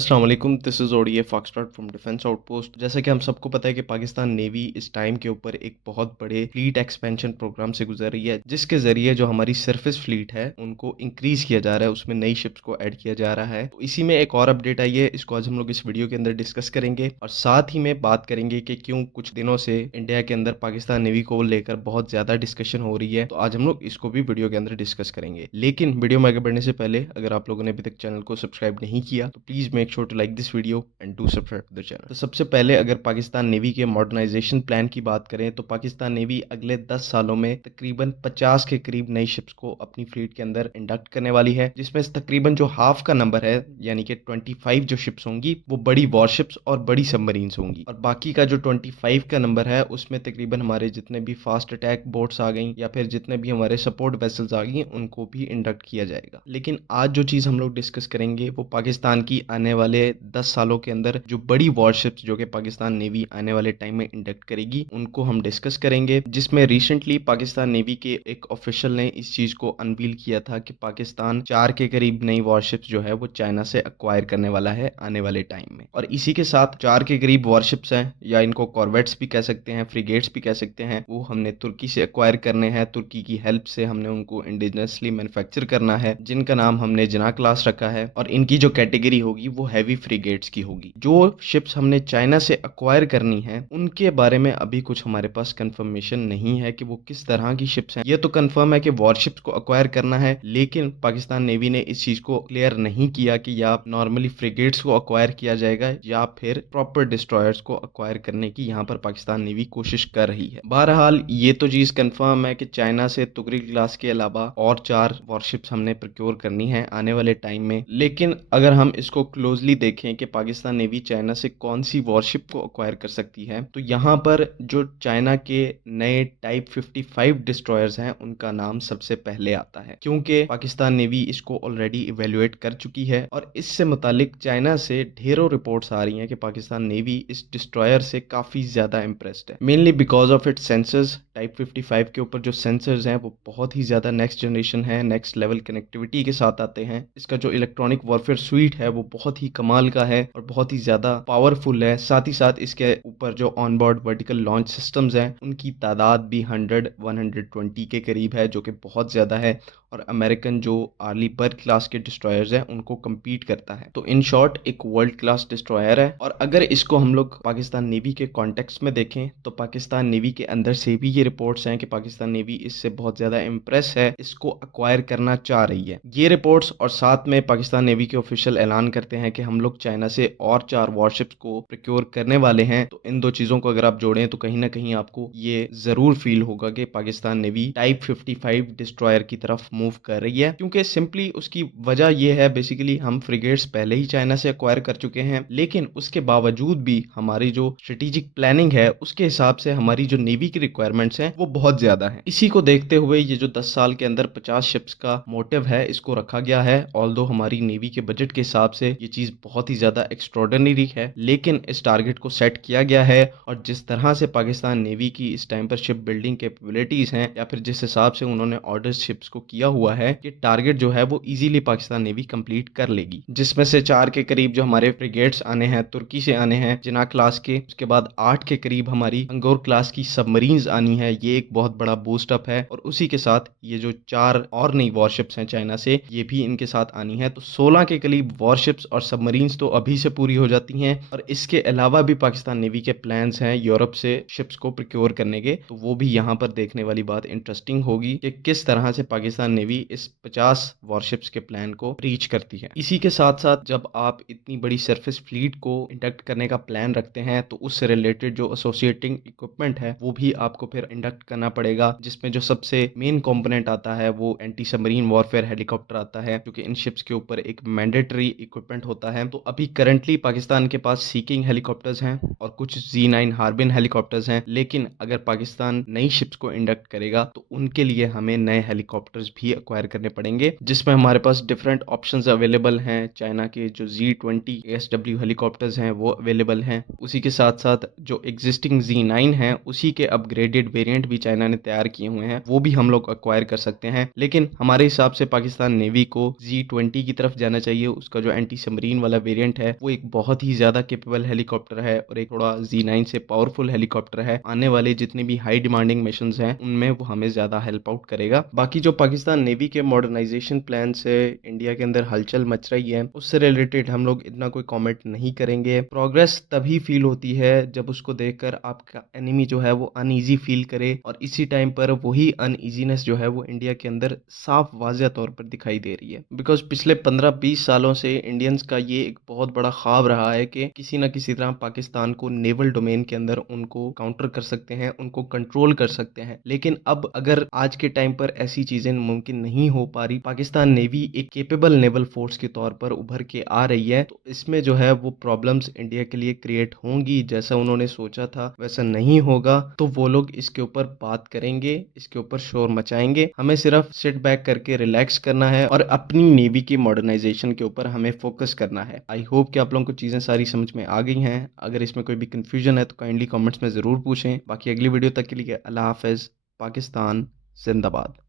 अस्सलाम वालेकुम, this is ODA foxtrot from defence outpost. जैसा कि हम सबको पता है कि पाकिस्तान नेवी इस टाइम के ऊपर एक बहुत बड़े फ्लीट एक्सपेंशन प्रोग्राम से गुजर रही है, जिसके ज़रिए जो हमारी सरफेस फ्लीट है, उनको इंक्रीज़ किया जा रहा है, उसमें नई शिप्स को ऐड किया जा रहा है। तो इसी में एक और अपडेट आई है, इसको आज हम लोग इस वीडियो के अंदर डिस्कस करेंगे और साथ ही में बात करेंगे कि क्यों कुछ दिनों से इंडिया के अंदर पाकिस्तान नेवी को लेकर बहुत ज़्यादा डिस्कशन हो रही है। तो आज हम लोग इसको भी वीडियो के अंदर डिस्कस करेंगे। लेकिन वीडियो में आगे बढ़ने से पहले अगर आप लोगों ने अभी तक चैनल को सब्सक्राइब नहीं किया तो please make sure to like this video and do subscribe the channel. तो सबसे पहले अगर पाकिस्तान नेवी के मॉडर्नाइजेशन प्लान की बात करें तो पाकिस्तान नेवी अगले 10 सालों में तकरीबन 50 के करीब नई शिप्स को अपनी फ्लीट के अंदर इंडक्ट करने वाली है, जिसमें से तकरीबन जो हाफ का नंबर है यानी कि 25 जो शिप्स होंगी वो बड़ी वॉरशिप्स और बड़ी सबमरीन्स होंगी, और बाकी का जो 25 का नंबर है उसमें तकरीबन हमारे जितने भी फास्ट अटैक बोट्स आ गई या फिर जितने भी हमारे सपोर्ट वेसल्स आ गई उनको भी इंडक्ट किया जाएगा। लेकिन आज जो चीज़ हम लोग डिस्कस करेंगे वो पाकिस्तान की आने वाले 10 सालों के अंदर जो बड़ी वॉरशिप्स जो कि पाकिस्तान नेवी आने वाले टाइम में इंडक्ट करेगी उनको हम डिस्कस करेंगे, जिसमें रिसेंटली पाकिस्तान नेवी के एक ऑफिशियल ने इस चीज़ को अनवील किया था कि पाकिस्तान 4 के करीब नई वॉरशिप्स जो है वो चाइना से अक्वायर करने वाला है आने वाले टाइम में। और इसी के साथ 4 के करीब वॉरशिप्स हैं, या इनको कॉर्वेट्स भी कह सकते हैं, फ्रिगेट्स भी कह सकते हैं, वो हमने तुर्की से अक्वायर करने हैं। तुर्की की हेल्प से हमने उनको इंडिजिनसली मैन्युफैक्चर करना है, जिनका नाम हमने जना क्लास रखा है, और इनकी जो कैटेगरी होगी वो हैवी फ्रिगेट्स की होगी। जो शिप्स हमने चाइना से अक्वायर करनी है उनके बारे में अभी कुछ हमारे पास कंफर्मेशन नहीं है कि वो किस तरह की शिप्स हैं। ये तो कंफर्म है कि वॉरशिप्स को अक्वायर करना है, लेकिन पाकिस्तान नेवी ने इस चीज को क्लियर नहीं किया कि या नॉर्मली फ्रिगेट्स को अक्वायर किया जाएगा या फिर प्रॉपर डिस्ट्रॉयर्स को अक्वायर करने की यहाँ पर पाकिस्तान नेवी कोशिश कर रही है। बहरहाल ये तो चीज कंफर्म है कि चाइना से तुगरिक क्लास के अलावा और 4 वॉरशिप्स हमने प्रोक्योर करनी है आने वाले टाइम में। लेकिन अगर हम इसको क्लोजली देखें कि पाकिस्तान नेवी चाइना से कौन सी वॉरशिप को अक्वायर कर सकती है, तो यहाँ पर जो चाइना के नए टाइप 55 डिस्ट्रॉयर्स हैं उनका नाम सबसे पहले आता है, क्योंकि पाकिस्तान नेवी इसको ऑलरेडी इवेल्युएट कर चुकी है और इससे मुतालिक चाइना से ढेरों रिपोर्ट्स आ रही हैं कि पाकिस्तान नेवी इस डिस्ट्रॉयर से काफी ज्यादा इंप्रेस्ड है, mainly because of its sensors. Type 55 के ऊपर जो सेंसर्स हैं वो बहुत ही ज्यादा नेक्स्ट जनरेशन है, नेक्स्ट लेवल कनेक्टिविटी के साथ आते हैं। इसका जो इलेक्ट्रॉनिक वॉरफेयर स्वीट है वो बहुत ही कमाल का है और बहुत ही ज्यादा पावरफुल है। साथ ही साथ इसके ऊपर जो on board vertical launch systems हैं उनकी तादाद भी 120 के करीब है, जो कि बहुत ज्यादा है, और अमेरिकन जो आर्ली बर्ग क्लास के डिस्ट्रॉयर्स हैं उनको compete करता है। तो इन शॉर्ट एक वर्ल्ड क्लास डिस्ट्रॉयर है। और अगर इसको हम लोग पाकिस्तान नेवी के कॉन्टेक्स्ट में देखें तो पाकिस्तान नेवी के अंदर से भी ये रिपोर्ट्स हैं कि पाकिस्तान नेवी इससे बहुत ज्यादा इम्प्रेस है, इसको अक्वायर करना चाह रही है। ये रिपोर्ट्स और साथ में पाकिस्तान नेवी के ऑफिशियल ऐलान करते हैं कि हम लोग चाइना से और 4 वॉरशिप्स को प्रोक्योर करने वाले हैं। तो इन दो चीजों को अगर आप जोड़ें तो कहीं ना कहीं आपको ये जरूर फील होगा कि पाकिस्तान नेवी टाइप 55 डिस्ट्रॉयर की तरफ मूव कर रही है, क्योंकि सिंपली उसकी वजह यह है, बेसिकली हम फ्रिगेट्स पहले ही चाइना से अक्वायर कर चुके हैं, लेकिन उसके बावजूद भी हमारी जो स्ट्रेटेजिक प्लानिंग है उसके हिसाब से हमारी जो नेवी की रिक्वायरमेंट्स हैं वो बहुत ज्यादा है। इसी को देखते हुए ये जो 10 साल के अंदर 50 शिप्स का मोटिव है इसको रखा गया है। ऑल्दो हमारी नेवी के बजट के हिसाब से ये चीज बहुत ही ज्यादा एक्स्ट्रॉर्डिनरी है, लेकिन इस टारगेट को सेट किया गया है। और जिस तरह से पाकिस्तान नेवी की इस टाइम पर शिप बिल्डिंग कैपेबिलिटीज हैं या फिर जिस हिसाब से उन्होंने ऑर्डर शिप्स को किया हुआ है, ये टारगेट जो है वो इजीली पाकिस्तान नेवी कंप्लीट कर लेगी, जिसमें से 4 के करीब जो हमारे फ्रिगेट्स आने हैं तुर्की से आने हैं जिना क्लास के, उसके बाद 8 के करीब हमारी अंगोर क्लास की सबमरीन्स आनी है। ये एक बहुत बड़ा बूस्ट अप है। और उसी के साथ ये जो 4 और नई वॉरशिप्स हैं चाइना से, ये भी इनके साथ आनी है। तो 16 के करीब वॉरशिप्स और सबमरीन्स तो अभी से पूरी हो जाती हैं। और इसके अलावा भी पाकिस्तान नेवी के प्लान्स हैं यूरोप से शिप्स को प्रोक्योर करने के, तो वो भी यहाँ पर देखने वाली बात इंटरेस्टिंग होगी कि किस तरह से पाकिस्तान नेवी इस 50 वॉरशिप्स के प्लान को रीच करती है। इसी के साथ साथ जब आप इतनी बड़ी सरफेस फ्लीट को इंडक्ट करने का प्लान रखते हैं तो उससे रिलेटेड जो एसोसिएटिंग इक्विपमेंट है वो भी आपको फिर इंडक्ट करना पड़ेगा, जिसमें जो सबसे मेन कंपोनेंट आता है वो एंटी सबमरीन वॉरफेयर हेलीकॉप्टर आता है, क्योंकि इन शिप्स के ऊपर एक मैंडेटरी इक्विपमेंट होता है। तो अभी करंटली पाकिस्तान के पास सीकिंग हेलीकॉप्टर्स हैं और कुछ Z9 हार्बिन हेलीकॉप्टर्स हैं, लेकिन अगर पाकिस्तान नई शिप्स को इंडक्ट करेगा तो उनके लिए हमें नए हेलीकॉप्टर्स भी ही एक्वायर करने पड़ेंगे, जिसमें हमारे पास डिफरेंट ऑप्शंस अवेलेबल हैं। चाइना के जो Z20 ASW हेलीकॉप्टर्स हैं वो अवेलेबल हैं। उसी के साथ साथ जो एग्जिस्टिंग Z9 हैं उसी के अपग्रेडेड वेरिएंट भी चाइना ने तैयार किए हुए हैं, वो भी हम लोग एक्वायर कर सकते हैं। लेकिन हमारे हिसाब से पाकिस्तान नेवी को Z20 की तरफ जाना चाहिए। उसका जो एंटी सबमरीन वाला वेरिएंट है वो एक बहुत ही ज्यादा केपेबल हेलीकॉप्टर है और एक थोड़ा Z9 से पावरफुल हेलीकॉप्टर है। आने वाले जितने भी हाई डिमांडिंग मिशंस हैं उनमें वो हमें ज्यादा हेल्प आउट करेगा। बाकी जो पाकिस्तान नेवी के मॉडर्नाइजेशन प्लान से इंडिया के अंदर हलचल मच रही है उससे रिलेटेड हम लोग इतना कोई कमेंट नहीं करेंगे। प्रोग्रेस तभी फील होती है जब उसको देखकर आपका एनिमी जो है वो अनईजी फील करे, और इसी टाइम पर वही अनईजीनेस जो है वो इंडिया के अंदर साफ वाज़ह तौर पर दिखाई दे रही है। बिकॉज पिछले 15-20 सालों से इंडियंस का ये एक बहुत बड़ा ख्वाब रहा है कि किसी ना किसी तरह पाकिस्तान को नेवल डोमेन के अंदर उनको काउंटर कर सकते हैं, उनको कंट्रोल कर सकते हैं। लेकिन अब अगर आज के टाइम पर ऐसी चीजें मुमकिन नहीं हो पा रही, पाकिस्तान नेवी एक केपेबल नेवल फोर्स के तौर पर उभर के आ रही है, तो इसमें जो है वो प्रॉब्लम्स इंडिया के लिए क्रिएट होंगी। जैसा उन्होंने सोचा था वैसा नहीं होगा, तो वो लोग इसके ऊपर बात करेंगे, इसके ऊपर शोर मचाएंगे। हमें सिर्फ सिट बैक करके रिलैक्स करना है और अपनी नेवी की मॉडर्नाइजेशन के ऊपर हमें फोकस करना है। आई होप कि आप लोगों को चीजें सारी समझ में आ गई हैं। अगर इसमें कोई भी कंफ्यूजन है तो काइंडली कमेंट्स में जरूर पूछें। बाकी अगली वीडियो तक के लिए अल्लाह हाफिज। पाकिस्तान जिंदाबाद।